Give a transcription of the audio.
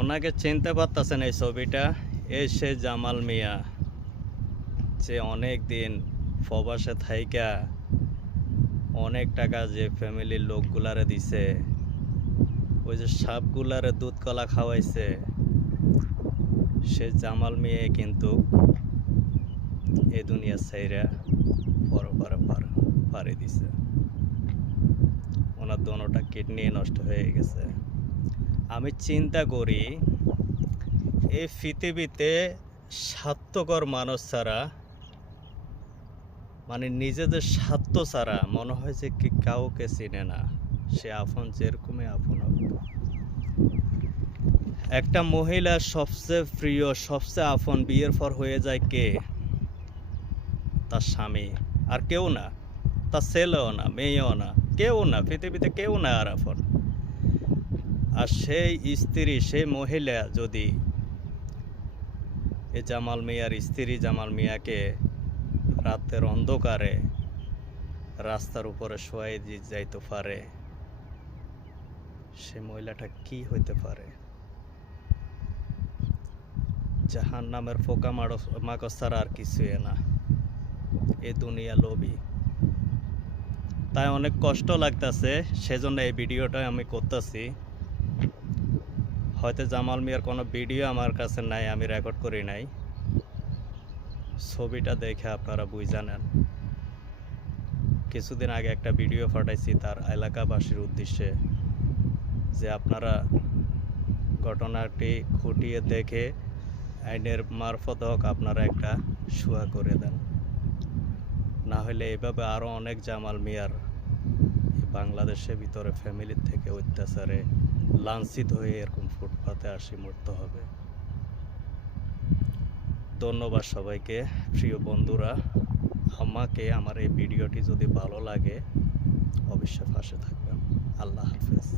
ওনাকে চিনতে পারতেছেন এই ছবিটা? এই সে জামাল মিয়া, যে অনেক দিন প্রবাসে থাইকা অনেক টাকা যে ফ্যামিলির লোকগুলারে দিছে, ওই যে সাপগুলারে দুধ কলা খাওয়াইছে, সে জামাল মিয়া কিন্তু এই দুনিয়া ছাইরা পরপারে পাড়ি দিছে। ওনার দোনোটা কিডনি নষ্ট হয়ে গেছে। আমি চিন্তা করি এই পৃথিবীতে স্বার্থকর মানুষ ছাড়া, মানে নিজেদের স্বার্থ ছাড়া মনে হয় যে কি কাউকে চিনে না। সে আপন যেরকমই আপন হোক। একটা মহিলা সবচেয়ে প্রিয়, সবচেয়ে আপন বিয়ের পর হয়ে যায় কে? তার স্বামী, আর কেউ না। তার ছেলেও না, মেয়েও না, কেউ না, পৃথিবীতে কেউ না আর আপন। আর সেই স্ত্রী, সেই মহিলা যদি এই জামাল মিয়ার স্ত্রী জামাল মিয়াকে রাতের অন্ধকারে রাস্তার উপরে শোয়াই দিয়ে যাইতে পারে, সে মহিলাটা কি হইতে পারে? জাহান নামের পোকা মাকড় ছাড়া আর কিছুই না। এ দুনিয়া লোভী। তাই অনেক কষ্ট লাগতেছে, সেজন্য এই ভিডিওটা আমি করতেছি। হয়তো জামাল মিয়ার কোনো ভিডিও আমার কাছে নাই, আমি রেকর্ড করি নাই। ছবিটা দেখে আপনারা বুঝে নেন। কিছুদিন আগে একটা ভিডিও পাঠাইছি তার এলাকাবাসীর উদ্দেশ্যে, যে আপনারা ঘটনাটি খুঁটিয়ে দেখে আইনের মারফত হোক আপনারা একটা সুয়া করে দেন। না হলে এইভাবে আরও অনেক জামাল মিয়ার বাংলাদেশের ভিতরে ফ্যামিলির থেকে অত্যাচারে লাঞ্ছিত হয়ে এরকম ফুটপাতে আসি মরতে হবে। ধন্যবাদ সবাইকে। প্রিয় বন্ধুরা, আমাকে আমার এই ভিডিওটি যদি ভালো লাগে অবশ্যই পাশে থাকবেন। আল্লাহ হাফেজ।